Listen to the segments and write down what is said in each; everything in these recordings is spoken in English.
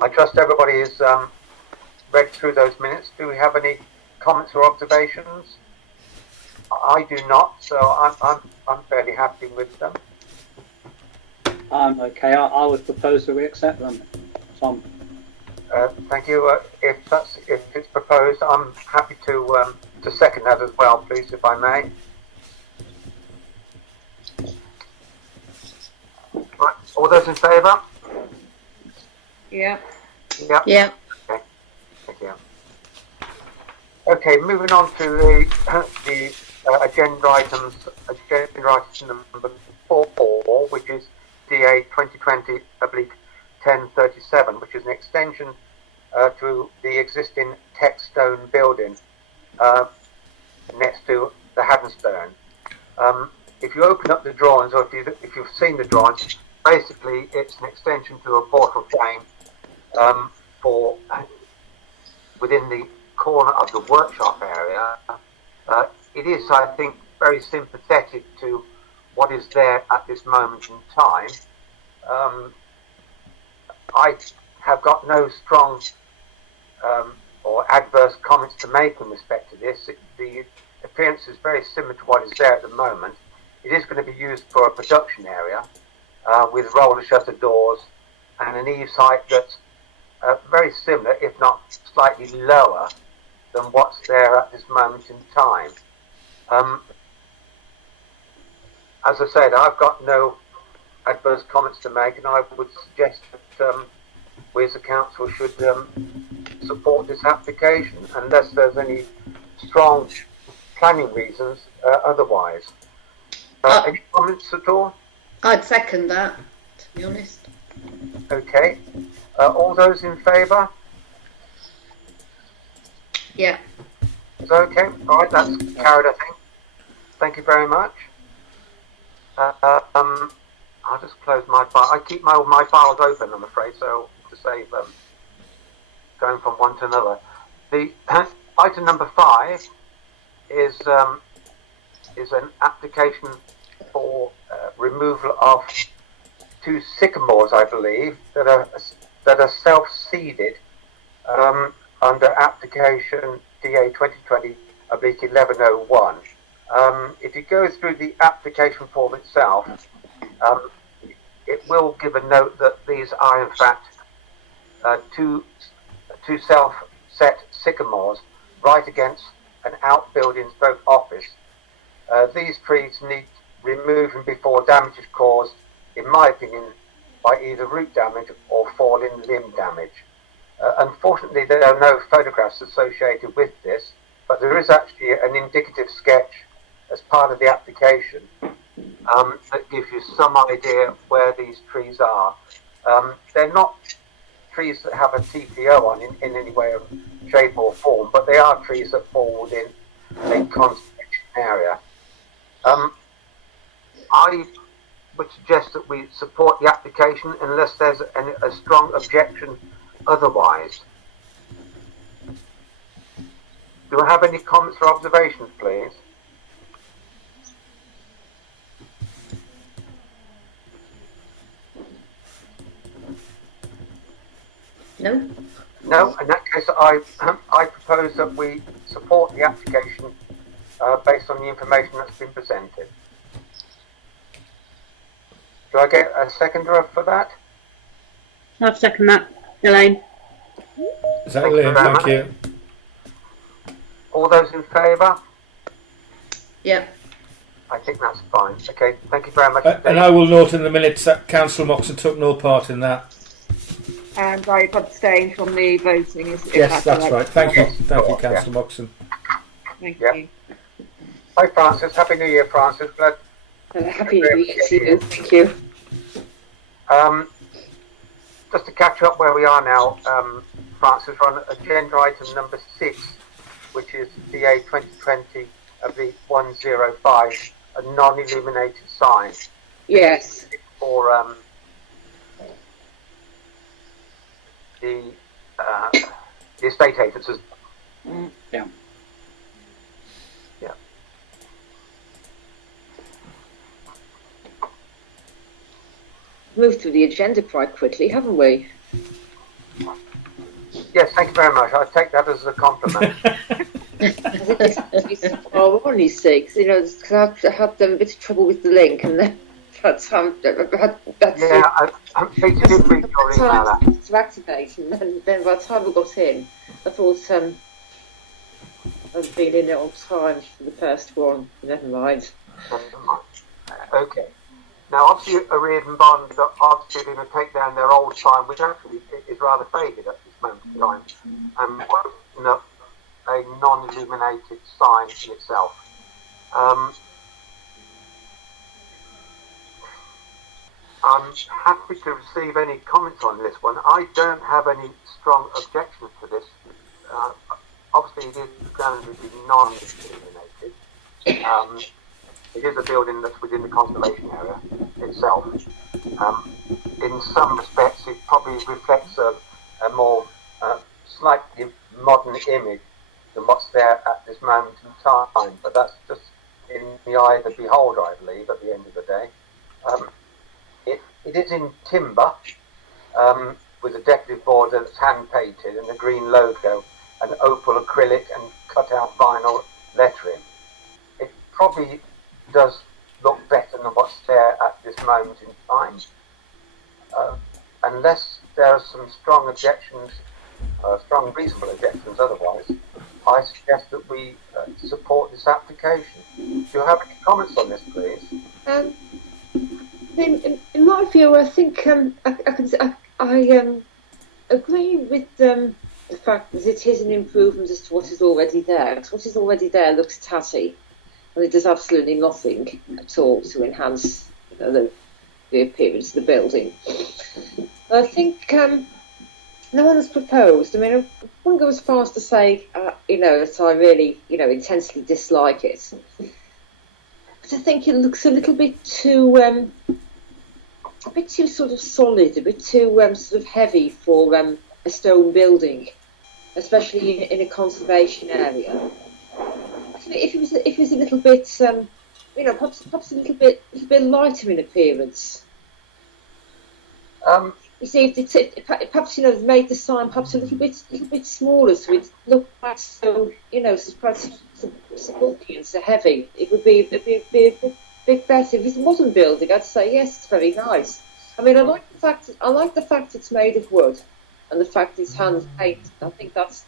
I trust everybody has read through those minutes. Do we have any comments or observations? I do not, so I'm fairly happy with them. I'm okay. I would propose that we accept them. Tom. Thank you. If it's proposed, I'm happy to second that as well, please, if I may. Right. All those in favour? Yeah. Yeah. Yeah. Okay. Thank you. Okay, moving on to the agenda item number 4, which is DA 2020/1037, which is an extension to the existing Techstone building next to the Haddonstone. If you open up the drawings, or if you've seen the drawings, basically it's an extension to a portal frame for within the corner of the workshop area. It is, I think, very sympathetic to what is there at this moment in time. I have got no strong or adverse comments to make in respect to this. The appearance is very similar to what is there at the moment. It is going to be used for a production area with roller shutter doors and an eave height that's very similar, if not slightly lower than what's there at this moment in time. As I said, I've got no adverse comments to make, and I would suggest that we as a council should support this application, unless there's any strong planning reasons otherwise. Any comments at all? I'd second that, to be honest. Okay. All those in favour? Yeah. Is that okay? All right, that's carried, I think. Thank you very much. I'll just close my file. I keep my files open, I'm afraid, so to save going from one to another. The item number 5 is an application for removal of 2 sycamores, I believe, that are self-seeded under application DA 2020/1101. If you go through the application form itself, it will give a note that these are in fact two self-set sycamores right against an outbuilding stroke office. These trees need removing before damage is caused, in my opinion, by either root damage or falling limb damage. Unfortunately, there are no photographs associated with this, but there is actually an indicative sketch as part of the application that gives you some idea where these trees are. They're not trees that have a TPO on in any way of shape or form, but they are trees that fall within a conservation area. I would suggest that we support the application unless there's a strong objection otherwise. Do I have any comments or observations, please? No? No, in that case, I propose that we support the application based on the information that's been presented. Do I get a seconder for that? I'll second that, Elaine. Exactly, thank you. All those in favour? Yeah. I think that's fine. Okay, thank you very much. And I will note in the minutes that Councillor Moxon took no part in that. And I abstained from the voting. Yes, that's right. Thank you. Yes, Thank you, yeah. Councillor Moxon. Thank Yeah. you. Hi, Francis. Happy New Year, Francis. Glad. Happy New Year to you. Thank you. Just to catch up where we are now, Francis, we're on agenda item number 6, which is DA 2020/105, a non-illuminated sign Yes. for the estate agents. Yeah. Yeah. Moved through the agenda quite quickly, haven't we? Yes, thank you very much. I take that as a compliment. Oh, only six. You know, because I had a bit of trouble with the link, and then that's Yeah, Peter did read your email. to activate, and then by the time I got in, I thought I'd been in it on time for the first one. Never mind. Okay. Now, obviously, Arid and Bond are obviously going to take down their old sign, which actually is rather faded at this moment in time, and putting up a non-illuminated sign in itself. I'm happy to receive any comments on this one. I don't have any strong objections to this. Obviously, it is going to be non-illuminated. It is a building that's within the conservation area itself. In some respects, it probably reflects a more slightly modern image than what's there at this moment in time. But that's just in the eye of the beholder, I believe, at the end of the day. It is in timber, with a decorative border that's hand painted and a green logo, an opal acrylic and cut out vinyl lettering. It probably does look better than what's there at this moment in time. Unless there are some strong objections, strong reasonable objections otherwise, I suggest that we support this application. Do you have any comments on this, please? In my view, I think I agree with the fact that it is an improvement as to what is already there. Because what is already there looks tatty, and it does absolutely nothing at all to enhance the appearance of the building. I think no one has proposed. I mean, I wouldn't go as far as to say, that I really, intensely dislike it. But I think it looks a little bit too sort of solid, a bit too sort of heavy for a stone building, especially in a conservation area. If it was a little bit, perhaps a little bit lighter in appearance. You see, if perhaps made the sign perhaps a little bit smaller, so it looked like so bulky and so heavy. It would be a bit better. If it's a modern building, I'd say yes, it's very nice. I mean, I like the fact it's made of wood, and the fact it's hand painted. I think that's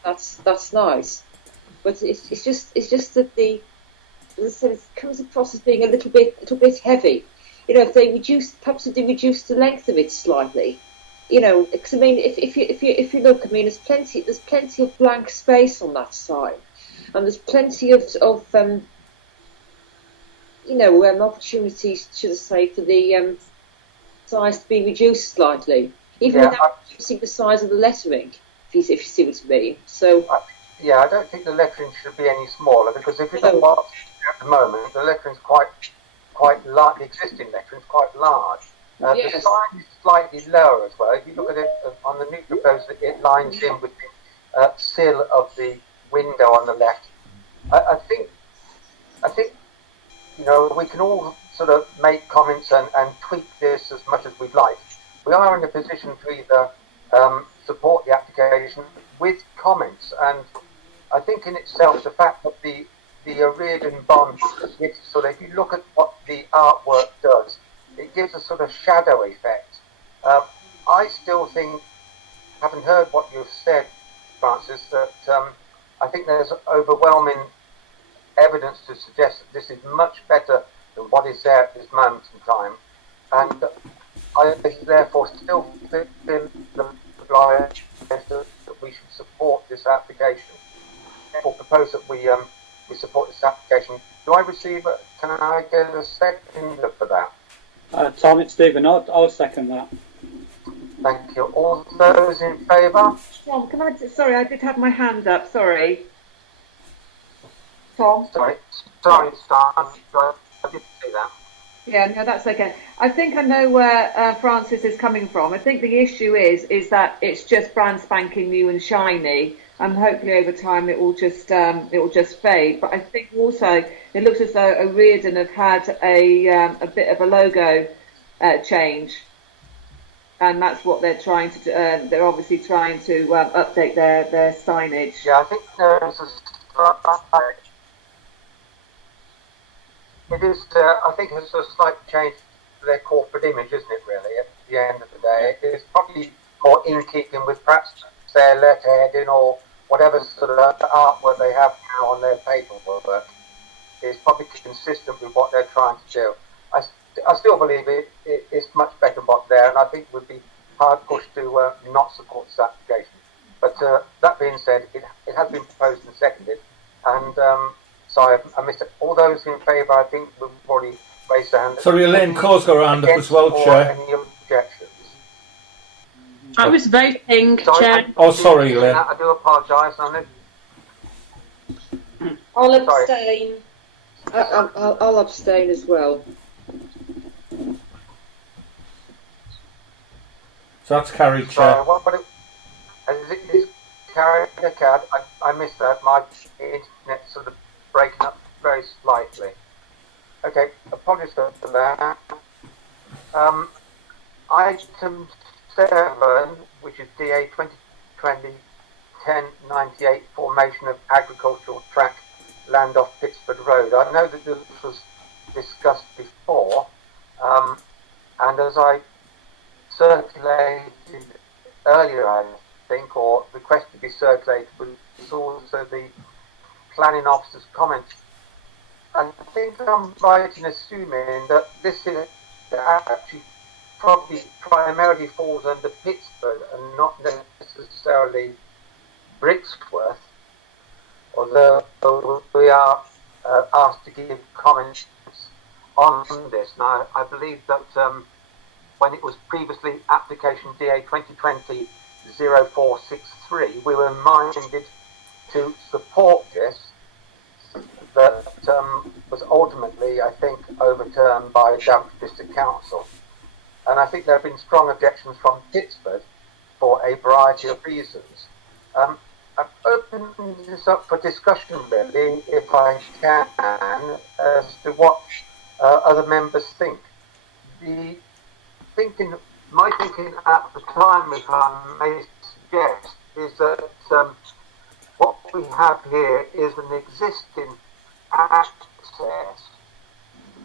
nice. But it's just that it comes across as being a little bit heavy. If they reduce the length of it slightly. Because I mean, if you look, I mean, there's plenty of blank space on that side, and there's plenty of opportunities, should I say, for the size to be reduced slightly, even without reducing the size of the lettering. If you see what I mean. So. I don't think the lettering should be any smaller, because if you look at the moment, the lettering's quite large. The existing lettering's quite large. The sign is slightly lower as well. If you look at it on the new proposal, it lines in with the sill of the window on the left. I think we can all sort of make comments and tweak this as much as we'd like. We are in a position to either support the application with comments, and I think in itself the fact that the Arid and Bond, if you look at what the artwork does, it gives a sort of shadow effect. I still think, having heard what you've said, Francis, that I think there's overwhelming evidence to suggest that this is much better than what is there at this moment in time, and I therefore still feel obliged that we should support this application. Therefore, propose that we support this application. Can I get a second for that? Tom, it's Stephen. I'll second that. Thank you. All those in favour? Tom, sorry, I did have my hand up, sorry. Tom? Sorry, Stan. I didn't say that. Yeah, no, that's okay. I think I know where Francis is coming from. I think the issue is that it's just brand spanking new and shiny, and hopefully over time it will just fade. But I think also it looks as though O'Riordan have had a bit of a logo change. and that's what they're trying to do. They're obviously trying to update their signage. Yeah, I think there's a slight, it is, I think it's a slight change to their corporate image, isn't it, really, at the end of the day? It's probably more in keeping with perhaps their letterheading or whatever sort of artwork they have now on their paperwork. It's probably consistent with what they're trying to do. I still believe it's much better than what's there, and I think would be hard pushed to not support this application. But that being said, it has been proposed and seconded, and sorry, I missed it. All those in favour, I think, we've already raised their hand. Sorry, Elaine Cole's got her hand up as well, Against or Chair. Any objections? I was voting, Sorry, Chair. Oh, sorry, Elaine. I do apologise. I'll Sorry. abstain. I'll abstain as well. So that's carried, Sorry, Chair. what it is carried a card. I missed that. My internet sort of breaking up very slightly. Okay, apologies for that. Item 7, which is DA 2020-1098, formation of agricultural tract land off Pittsford Road. I know that this was discussed before, and as I circulated earlier, I think, or requested to be circulated, was also the planning officer's comments. I think I'm right in assuming that this is actually probably primarily falls under Pittsford and not necessarily Brixworth, although we are asked to give comments on this. Now, I believe that when it was previously application DA 2020-0463, we were minded to support this, but was ultimately, I think, overturned by Daventry District Council. And I think there have been strong objections from Pittsford for a variety of reasons. I've opened this up for discussion, really, if I can, as to what other members think. My thinking at the time, if I may suggest, is that what we have here is an existing access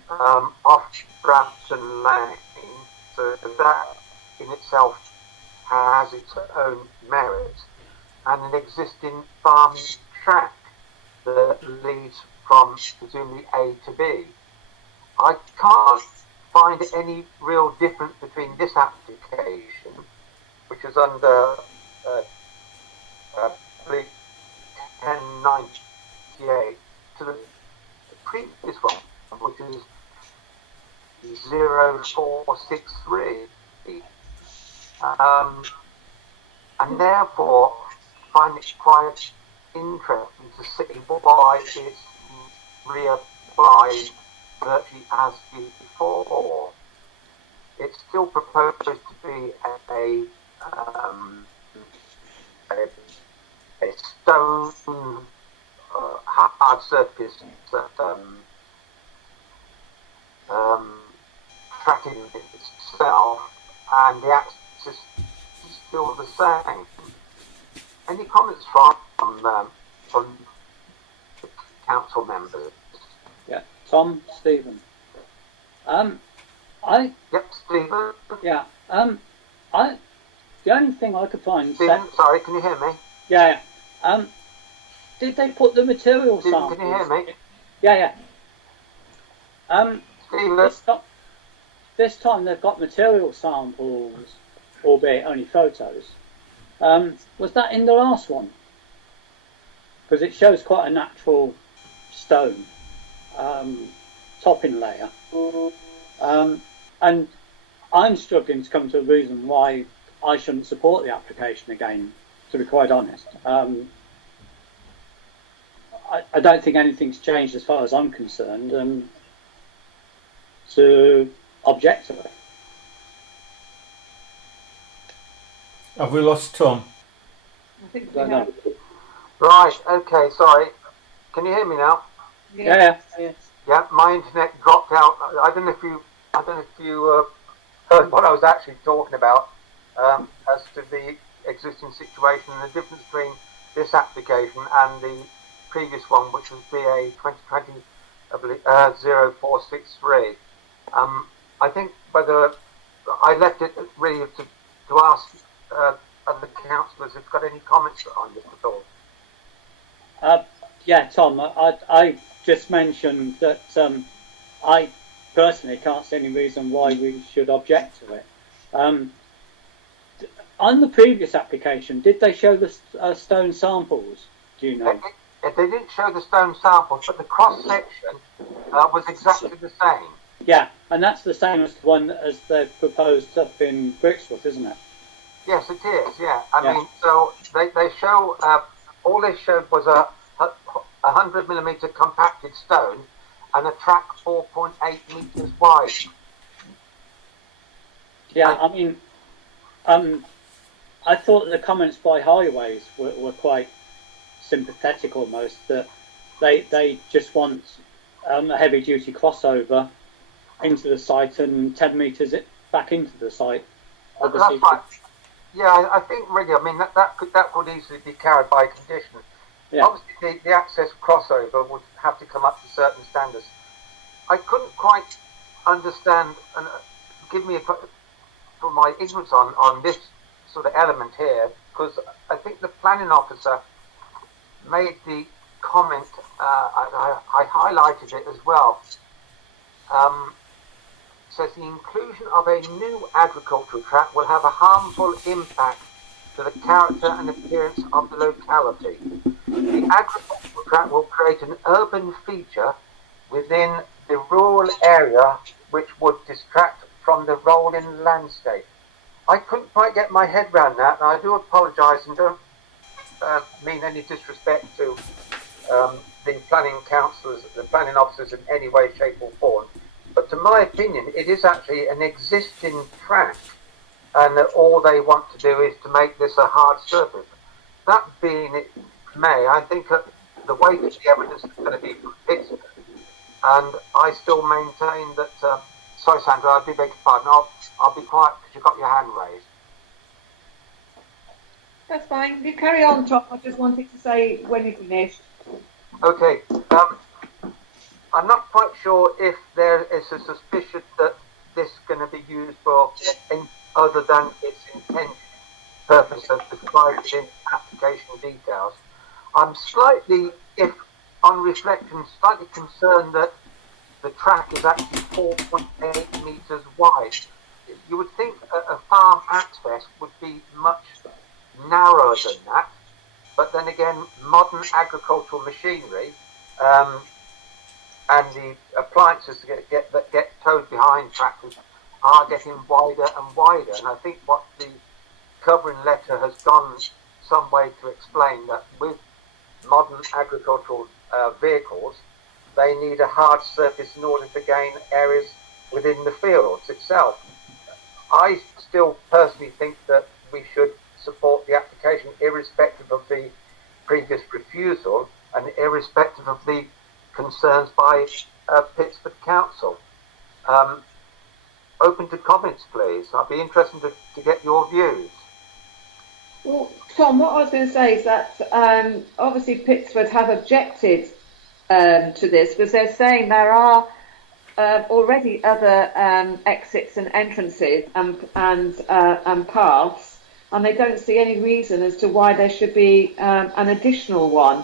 off Brampton Lane, so that in itself has its own merits, and an existing farm track that leads from presumably A to B. I can't find any real difference between this application, which is under 1098, to the previous one, which is 0463. And therefore find it quite interesting to see why it's reapplied virtually as before. It's still proposed to be a stone hard surface that tracking itself, and the axis is still the same. Any comments from the council members? Yeah, Tom, Stephen. Yep, Stephen. Yeah. The only thing I could find. Stephen, sorry, can you hear me? Yeah. Did they put the material Stephen, samples? can you hear me? Yeah. Stephen. This time they've got material samples, albeit only photos. Was that in the last one? Because it shows quite a natural stone topping layer. And I'm struggling to come to a reason why I shouldn't support the application again, to be quite honest. I don't think anything's changed as far as I'm concerned to object to it. Have we lost Tom? I think I we don't know. have. Right, okay, sorry. Can you hear me now? Yeah. Yeah, my internet dropped out. I don't know if you heard what I was actually talking about. as to the existing situation and the difference between this application and the previous one, which was BA 2020 I believe, 0463. I think whether I left it really to ask other councillors if they've got any comments on this at all. Yeah, Tom, I just mentioned that I personally can't see any reason why we should object to it. On the previous application, did they show the stone samples? Do you know? They didn't show the stone samples, but the cross section was exactly the same. Yeah, and that's the same as the one as they've proposed up in Brixworth, isn't it? Yes, it is. Yeah, I mean, so they show all they showed was a 100mm compacted stone and a track 4.8 meters wide. Yeah, I mean, I thought the comments by Highways were quite sympathetic almost, that they just want a heavy duty crossover into the site and 10 metres back into the site. Obviously. That's right. Yeah, I think really, I mean, that could easily be carried by condition. Yeah. Obviously, the access crossover would have to come up to certain standards. I couldn't quite understand, and forgive me for my ignorance on this sort of element here, because I think the planning officer made the comment, I highlighted it as well. Says the inclusion of a new agricultural track will have a harmful impact to the character and appearance of the locality. The agricultural track will create an urban feature within the rural area which would distract from the rolling landscape. I couldn't quite get my head around that, and I do apologise and don't mean any disrespect to the planning councillors, the planning officers in any way, shape or form. But to my opinion, it is actually an existing track, and that all they want to do is to make this a hard surface. That being it may, I think that the weight of the evidence is going to be Pittsford, and I still maintain that. Sorry, Sandra, I do beg your pardon. I'll be quiet because you've got your hand raised. That's fine. You carry on, Tom. I just wanted to say when you finished. Okay. I'm not quite sure if there is a suspicion that this is going to be used for anything other than its intended purpose as described in application details. I'm slightly, if on reflection, slightly concerned that the track is actually 4.8 metres wide. You would think a farm access would be much narrower than that, but then again, modern agricultural machinery and the appliances that get towed behind tractors are getting wider and wider. And I think what the covering letter has gone some way to explain that with modern agricultural vehicles, they need a hard surface in order to gain areas within the fields itself. I still personally think that we should support the application irrespective of the previous refusal and irrespective of the concerns by Pittsford Council. Open to comments, please. I'd be interested to get your views. Well, Tom, what I was going to say is that obviously Pittsford have objected to this because they're saying there are already other exits and entrances and paths, and they don't see any reason as to why there should be an additional one.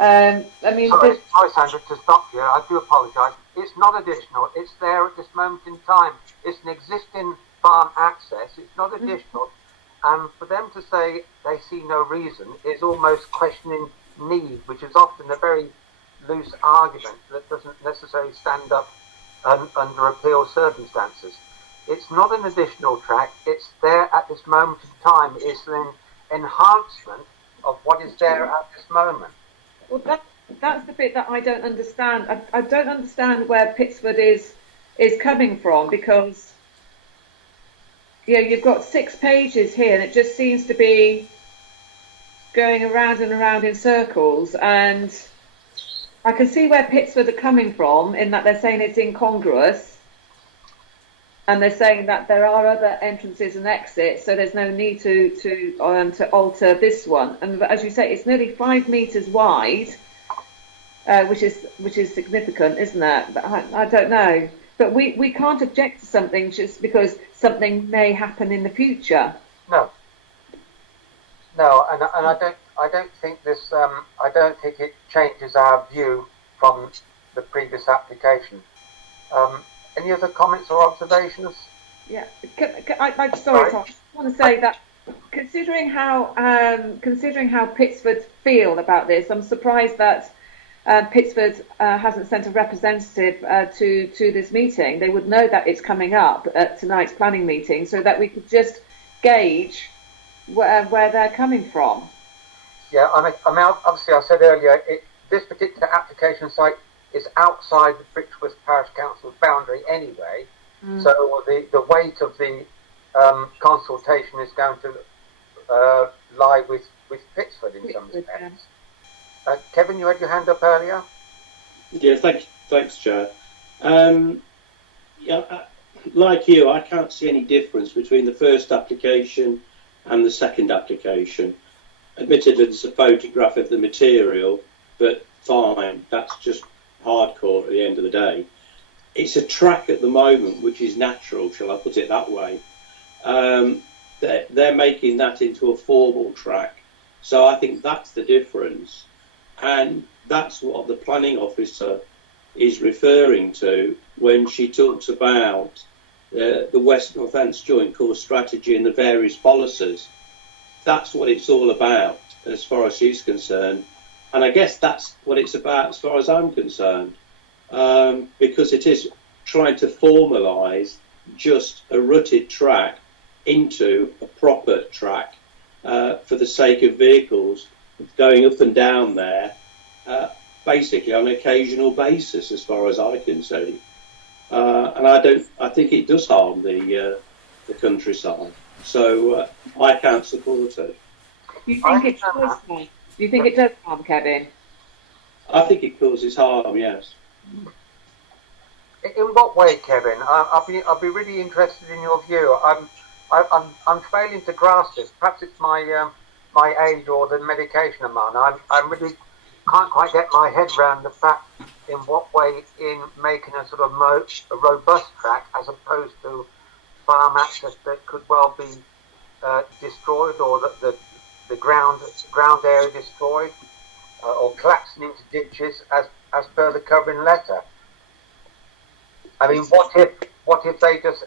I mean, sorry, Sandra, to stop you. I do apologise. It's not additional. It's there at this moment in time. It's an existing farm access. It's not additional. And for them to say they see no reason is almost questioning need, which is often a very loose argument that doesn't necessarily stand up under appeal circumstances. It's not an additional track. It's there at this moment in time. It's an enhancement of what is there at this moment. Well, that's the bit that I don't understand. I don't understand where Pittsford is coming from, because you've got 6 pages here and it just seems to be going around and around in circles, and I can see where Pittsford are coming from in that they're saying it's incongruous. and they're saying that there are other entrances and exits, so there's no need to alter this one. And as you say, it's nearly 5 metres wide, which is significant, isn't it? But I don't know. But we can't object to something just because something may happen in the future. No, and I don't think this. I don't think it changes our view from the previous application. Any other comments or observations? Yeah, sorry, Tom. I just want to say that considering how Pittsford feel about this, I'm surprised that Pittsford hasn't sent a representative to this meeting. They would know that it's coming up at tonight's planning meeting, so that we could just gauge where they're coming from. Yeah, I mean, obviously, I said earlier, this particular application site is outside the Britchworth Parish Council's boundary anyway, so the weight of the consultation is going to lie with Pittsford in some respects. Kevin, you had your hand up earlier? Yeah, thanks, Chair. Like you, I can't see any difference between the first application and the second application. Admittedly, there's a photograph of the material, but fine, that's just hardcore at the end of the day. It's a track at the moment which is natural, shall I put it that way. They're making that into a formal track, so I think that's the difference, and that's what the planning officer is referring to when she talks about the West Northants Joint Course Strategy and the various policies. That's what it's all about as far as she's concerned. And I guess that's what it's about as far as I'm concerned, because it is trying to formalise just a rutted track into a proper track for the sake of vehicles going up and down there, basically on an occasional basis, as far as I can see. And I think it does harm the countryside. So I can't support it. You think it does harm? Do you think it does harm, Kevin? I think it causes harm, yes. In what way, Kevin? I'll be really interested in your view. I'm failing to grasp this. Perhaps it's my age or the medication I'm on. I really can't quite get my head around the fact in what way in making a sort of a robust track as opposed to farm access that could well be destroyed, or the ground area destroyed, or collapsing into ditches as per the covering letter. I mean, what if they just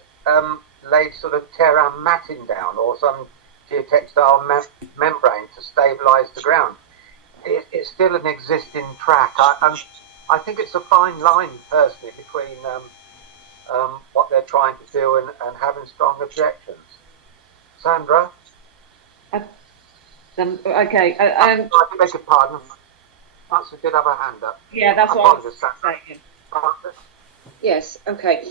laid sort of terra matting down or some geotextile membrane to stabilise the ground? It's still an existing track. I think it's a fine line, personally, between what they're trying to do and having strong objections. Sandra? Okay. I beg your pardon. Francis did have a hand up. Yeah, that's what I was saying. Yes, okay.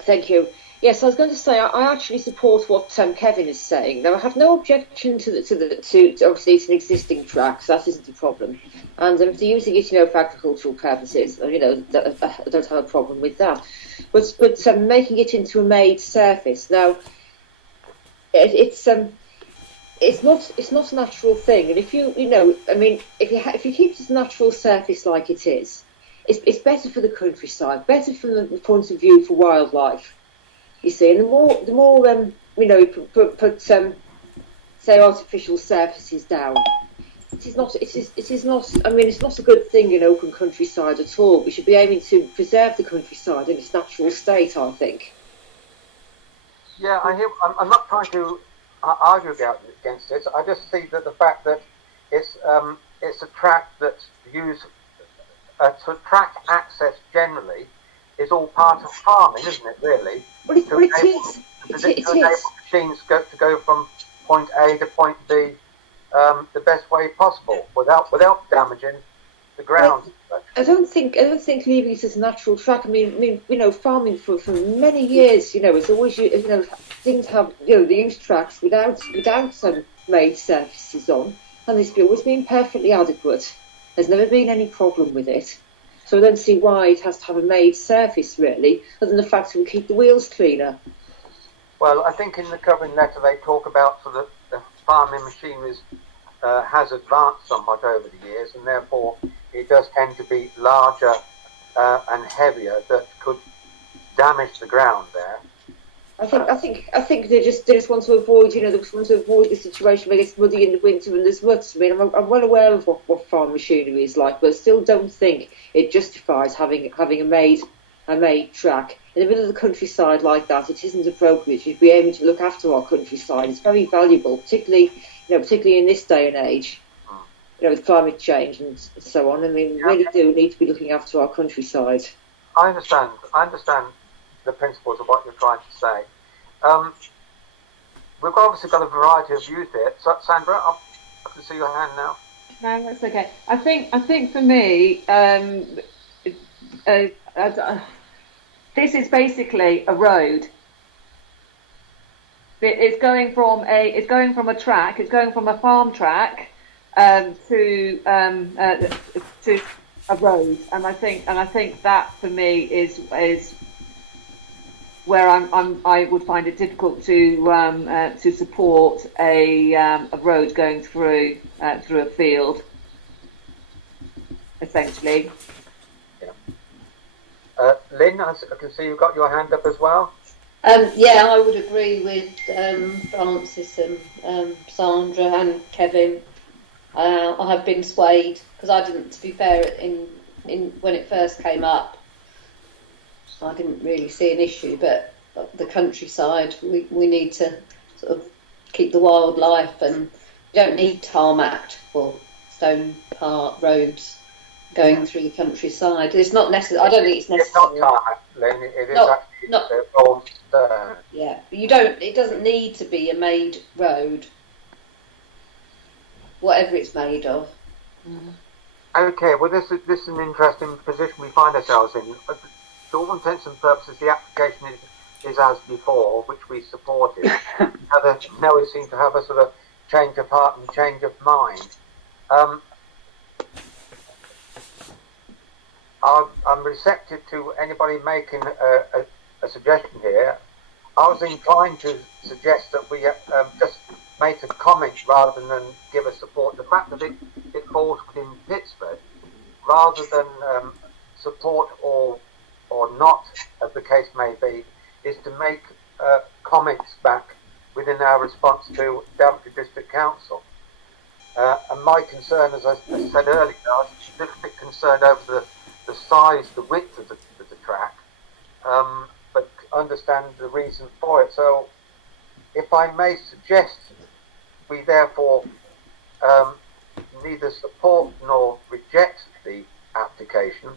Thank you. Yes, I was going to say I actually support what Kevin is saying. Now, I have no objection to obviously it's an existing track, so that isn't a problem. And if they're using it, for agricultural purposes, I don't have a problem with that. But making it into a made surface now, it's not a natural thing. And if if you keep this natural surface like it is, it's better for the countryside, better from the point of view for wildlife. You see, and the more you put say artificial surfaces down, it is not. I mean, it's not a good thing in open countryside at all. We should be aiming to preserve the countryside in its natural state, I think. Yeah, I'm not trying to argue against this. I just see that the fact that it's a track that's used to track access generally is all part of farming, isn't it? Really. Well, it is. To enable machines to go from point A to point B the best way possible without damaging the ground. Well, I don't think leaving it as a natural track. I mean, farming for many years, it's always things have they use tracks without some made surfaces on, and it's always been perfectly adequate. There's never been any problem with it. So I don't see why it has to have a made surface, really, other than the fact it will keep the wheels cleaner. Well, I think in the covering letter they talk about sort of the farming machineries has advanced somewhat over the years, and therefore it does tend to be larger and heavier that could damage the ground there. I think they just want to avoid, they just want to avoid the situation where it gets muddy in the winter and there's ruts. I mean, I'm well aware of what farm machinery is like, but I still don't think it justifies having a made track in the middle of the countryside like that. It isn't appropriate. You'd be aiming to look after our countryside. It's very valuable, particularly in this day and age. With climate change and so on. I mean, we really do need to be looking after our countryside. I understand the principles of what you're trying to say. We've obviously got a variety of views here. So, Sandra, I can see your hand now. No, that's okay. I think for me, this is basically a road. It's going from a track. It's going from a farm track to a road, and I think that for me is where I would find it difficult to support a road going through a field, essentially. Yeah. Lynn, I can see you've got your hand up as well. Yeah, I would agree with Francis and Sandra and Kevin. I have been swayed because I didn't, to be fair, in when it first came up, I didn't really see an issue. But the countryside, we need to sort of keep the wildlife, and you don't need tarmac or stone part roads going through the countryside. It's not necessary. I don't think it's necessary. It's not tarmac, Lynn. It is actually not old stone. Yeah, but you don't. It doesn't need to be a made road, whatever it's made of. Okay, well, this is an interesting position we find ourselves in. To all intents and purposes, the application is as before, which we supported. Now we seem to have a sort of change of heart and change of mind. I'm receptive to anybody making a suggestion here. I was inclined to suggest that we just make a comment rather than give a support. The fact that it falls within Pittsford, rather than support or not, as the case may be, is to make comments back within our response to Daventry District Council. And my concern, as I said earlier, I was a little bit concerned over the size, the width of the track, but understand the reason for it. So, if I may suggest, we therefore neither support nor reject the application,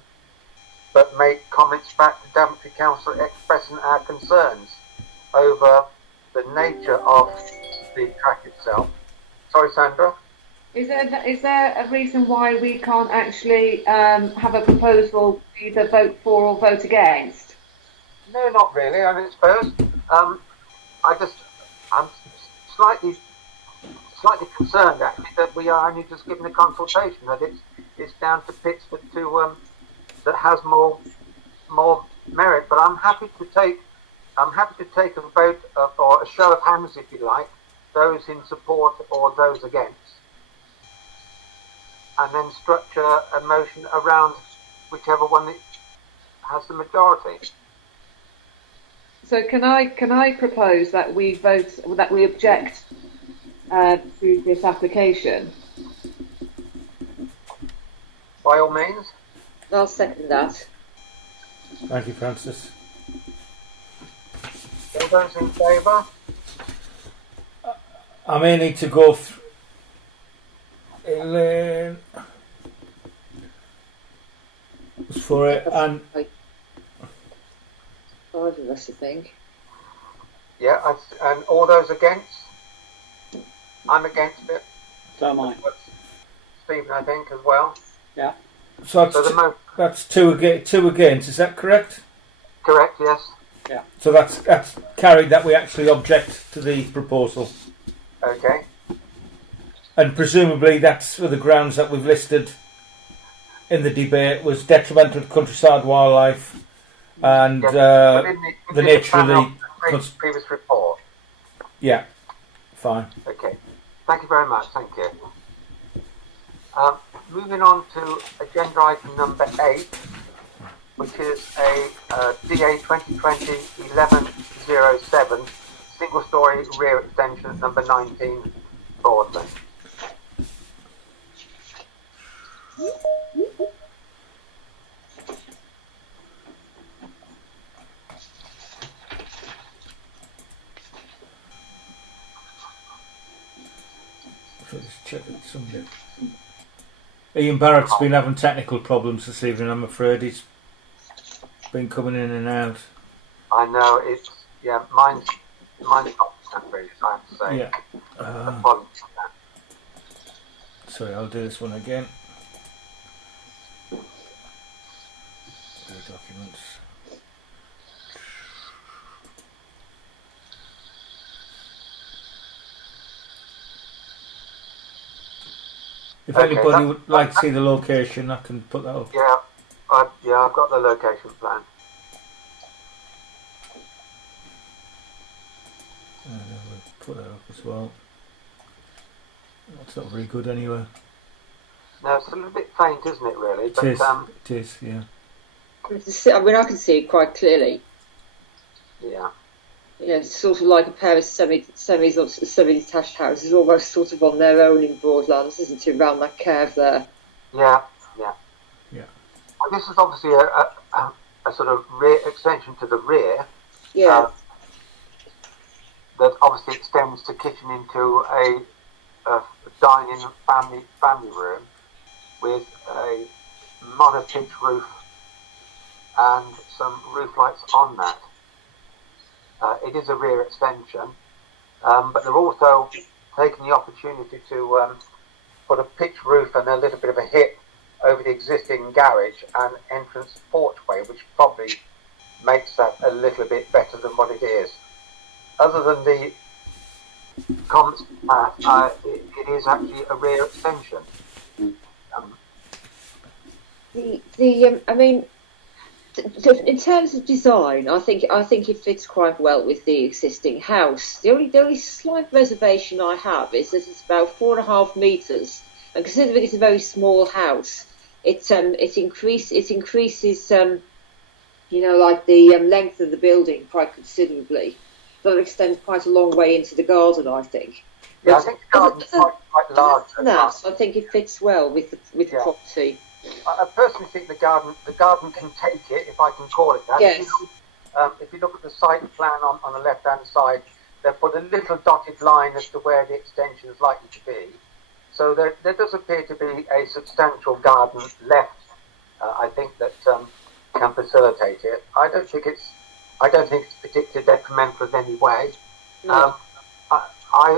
but make comments back to Daventry Council expressing our concerns over the nature of the track itself. Sorry, Sandra? Is there a reason why we can't actually have a proposal to either vote for or vote against? No, not really. I mean, it's first. I'm slightly concerned actually that we are only just giving a consultation. That it's down to Pittsford to that has more merit. But I'm happy to take a vote or a show of hands, if you like, those in support or those against, and then structure a motion around whichever one that has the majority. So can I propose that we object to this application? By all means. I'll second that. Thank you, Francis. All those in favour? I may need to go through. Elaine was for it, and 5 of us, I think. Yeah, and all those against? I'm against it. So am I. Stephen, I think, as well. Yeah. so So that's two against. Is that correct? correct, yes. Yeah. So that's carried. That we actually object to the proposal, Okay. and presumably that's for the grounds that we've listed in the debate was detrimental to countryside wildlife and Within the nature of panel the. previous report. Yeah, fine. Okay. Thank you very much. Thank you. Moving on to agenda item number 8, which is a DA 2020-1107 single-storey rear extension at number 19 Broadland. So just check it somebody. Ian Barrett's been having technical problems this evening, I'm afraid. He's been coming in and out. I know it's mine's not that really, I have to say. Yeah. Apologies for that. Sorry, I'll do this one again. The documents. If Okay, anybody would like to see the location, I can put that up. Yeah, I've got the location plan. We'll put that up as well. That's not very good anyway. No, it's a little bit faint, isn't it, really? It is, yeah. I mean, I can see it quite clearly. Yeah. You know, it's sort of like a pair of semi-detached houses, almost sort of on their own in Broadlands, isn't it, around that curve there? Yeah. Yeah. This is obviously a sort of rear extension to the rear. Yeah. That obviously extends to kitchen into a dining family room with a monopitch roof and some roof lights on that. It is a rear extension, but they're also taking the opportunity to put a pitch roof and a little bit of a hip over the existing garage and entrance porchway, which probably makes that a little bit better than what it is. Other than the comments, it is actually a rear extension. I mean, in terms of design, I think it fits quite well with the existing house. The only slight reservation I have is that it's about 4.5 metres, and considering it's a very small house, it increases like the length of the building quite considerably. That extends quite a long way into the garden, I think. Yeah, I think the garden's quite large. I think it fits well with the property. I personally think the garden can take it, if I can call it that. Yes. If you look at the site plan on the left-hand side, they've put a little dotted line as to where the extension is likely to be. So there does appear to be a substantial garden left. I think that can facilitate it. I don't think it's particularly detrimental in any way. No. I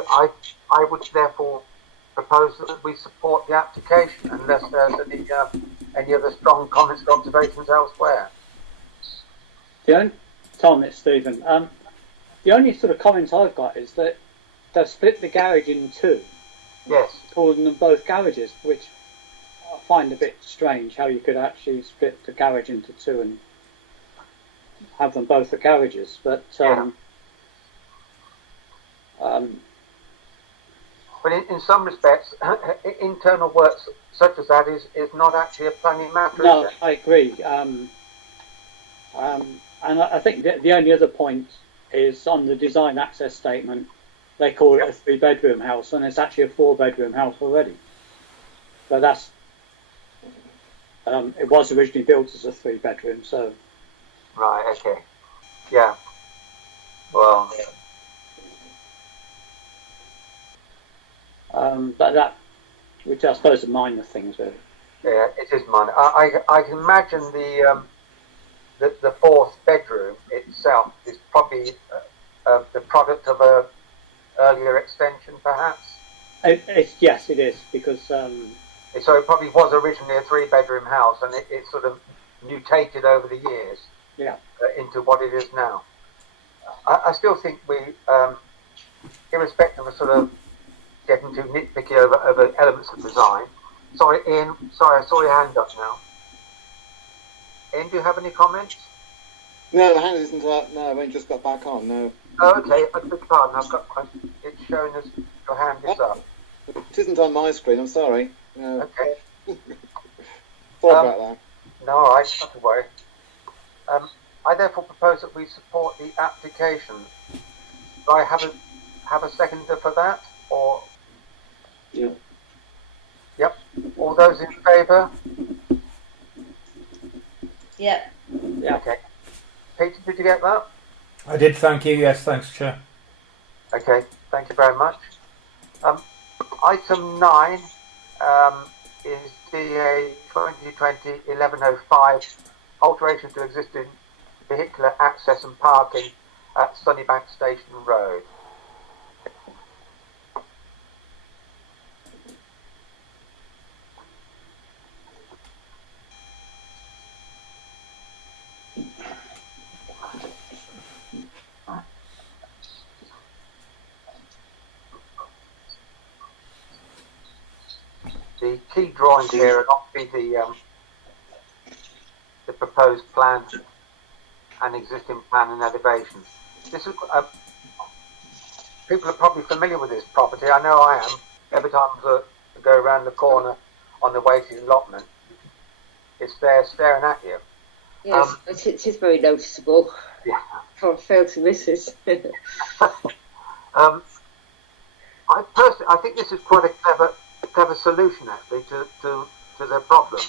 would therefore propose that we support the application unless there's any other strong comments or observations elsewhere. Tom, it's Stephen. The only sort of comment I've got is that they've split the garage in two, Yes. calling them both garages, which I find a bit strange how you could actually split the garage into two and have them both at garages. But But in some respects, internal works such as that is not actually a planning matter. no, Is it? I agree. And I think the only other point is on the design access statement, they call it a 3-bedroom house, and it's actually a 4-bedroom house already. But that's it was originally built as a 3-bedroom, so. Right. Okay. Yeah. Well. But that, which I suppose are minor things, really. Yeah, it is minor. I can imagine the 4th bedroom itself is probably the product of a earlier extension, perhaps. Yes, it is, because So it probably was originally a 3-bedroom house, and it sort of mutated over the years into what it is now. I still think we, irrespective of sort of getting too nitpicky over elements of design, Sorry, Ian. Sorry, I saw your hand up now. Ian, do you have any comments? No, the hand isn't up. No, I've only just got back on. No, Oh, okay. I beg your pardon. It's showing us your hand is up. it isn't on my screen. I'm sorry. No, Okay. sorry about that. No, all right. Not to worry. I therefore propose that we support the application. Do I have a seconder for that, or? Yeah. Yep. All those in favour? Yep. Yeah. Okay. Peter, did you get that? I did, thank you. Yes, thanks, Chair. Okay. Thank you very much. Item 9 is DA 2020-1105, alteration to existing vehicular access and parking at Sunnybank Station Road. The key drawings here are obviously the proposed plan and existing plan and elevation. This is people are probably familiar with this property. I know I am. Every time I go around the corner on the way to the allotment, it's there staring at you. Yes, it is very noticeable. Yeah. Can't fail to miss it. I think this is quite a clever solution actually to their problem.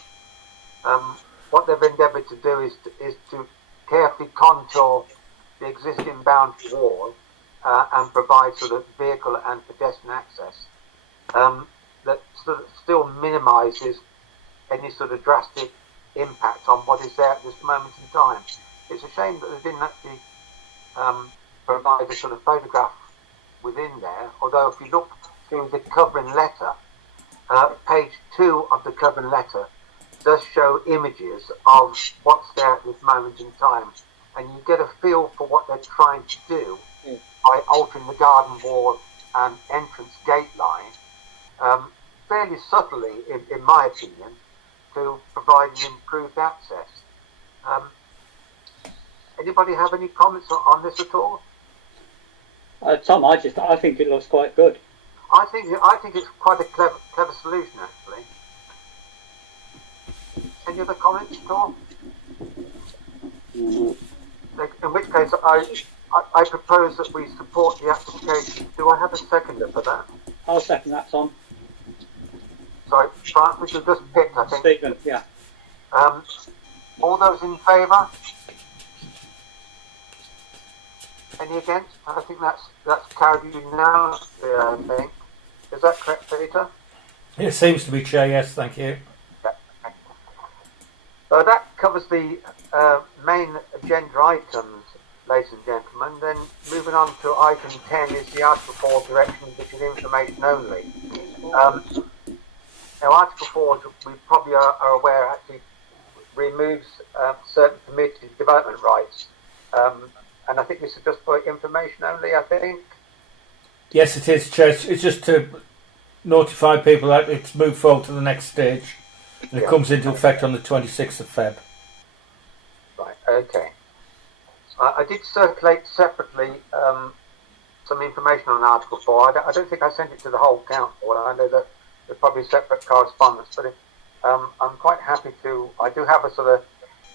What they've endeavoured to do is to carefully contour the existing boundary wall and provide sort of vehicle and pedestrian access that sort of still minimises any sort of drastic impact on what is there at this moment in time. It's a shame that they didn't actually provide a sort of photograph within there, although if you look through the covering letter, page 2 of the covering letter does show images of what's there at this moment in time, and you get a feel for what they're trying to do by altering the garden wall and entrance gate line fairly subtly, in my opinion, to provide an improved access. Anybody have any comments on this at all? Tom, I think it looks quite good. I think it's quite a clever solution actually. Any other comments at all? In which case, I propose that we support the application. Do I have a seconder for that? I'll second that, Tom. Sorry, France, which was just picked, I think. Stephen, yeah. All those in favour? Any against? I think that's carried unanimously, I think. Is that correct, Peter? It seems to be, Chair. Yes, thank you. So that covers the main agenda items, ladies and gentlemen. Then moving on to item 10 is the Article 4 directions, which is information only. Now, Article 4, as we probably are aware, actually removes certain permitted development rights. And I think this is just for information only, I think. Yes, it is, Chair. It's just to notify people that it's moved forward to the next stage. And it comes into effect on the 26th of Feb. Right, okay. I did circulate separately some information on Article 4. I don't think I sent it to the whole council. I know that there's probably separate correspondence, but I'm quite happy to. I do have a sort of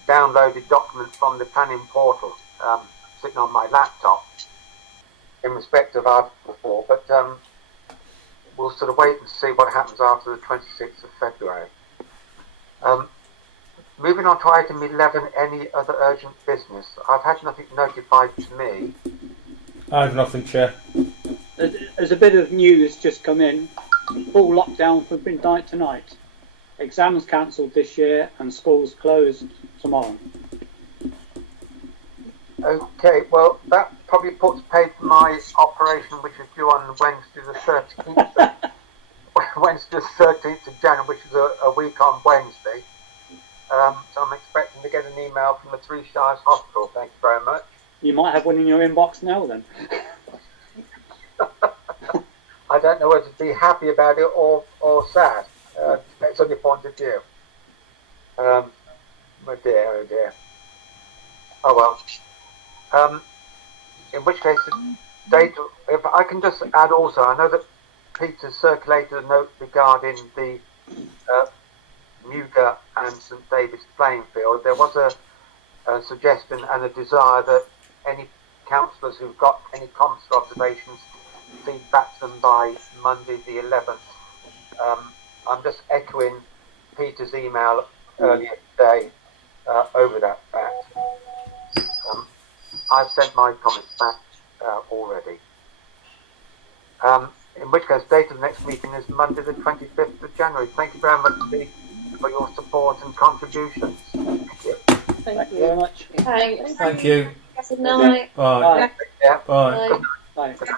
downloaded document from the planning portal sitting on my laptop in respect of Article 4, but we'll sort of wait and see what happens after the 26th of February. Moving on to item 11, any other urgent business? I've had nothing notified to me. I have nothing, Chair. There's a bit of news just come in. Full lockdown from midnight tonight. Exams cancelled this year and schools closed tomorrow. Okay, well, that probably puts paid for my operation, which is due on Wednesday the 13th. Wednesday the 13th of January, which is a week on Wednesday. So I'm expecting to get an email from the Three Shires Hospital. Thank you very much. You might have one in your inbox now then. I don't know whether to be happy about it or sad. It's on your point of view. Oh dear, oh dear. Oh well. In which case, data. If I can just add also, I know that Peter circulated a note regarding the Newgate and St David's playing field. There was a suggestion and a desire that any councillors who've got any comments or observations feed back to them by Monday the 11th. I'm just echoing Peter's email earlier today over that fact. I've sent my comments back already. In which case, date of the next meeting is Monday the 25th of January. Thank you very much indeed for your support and contributions. Thank you. Thank you very much. Thanks. Thank you. Good night. Bye. Bye. Yeah. Bye. Bye. Bye.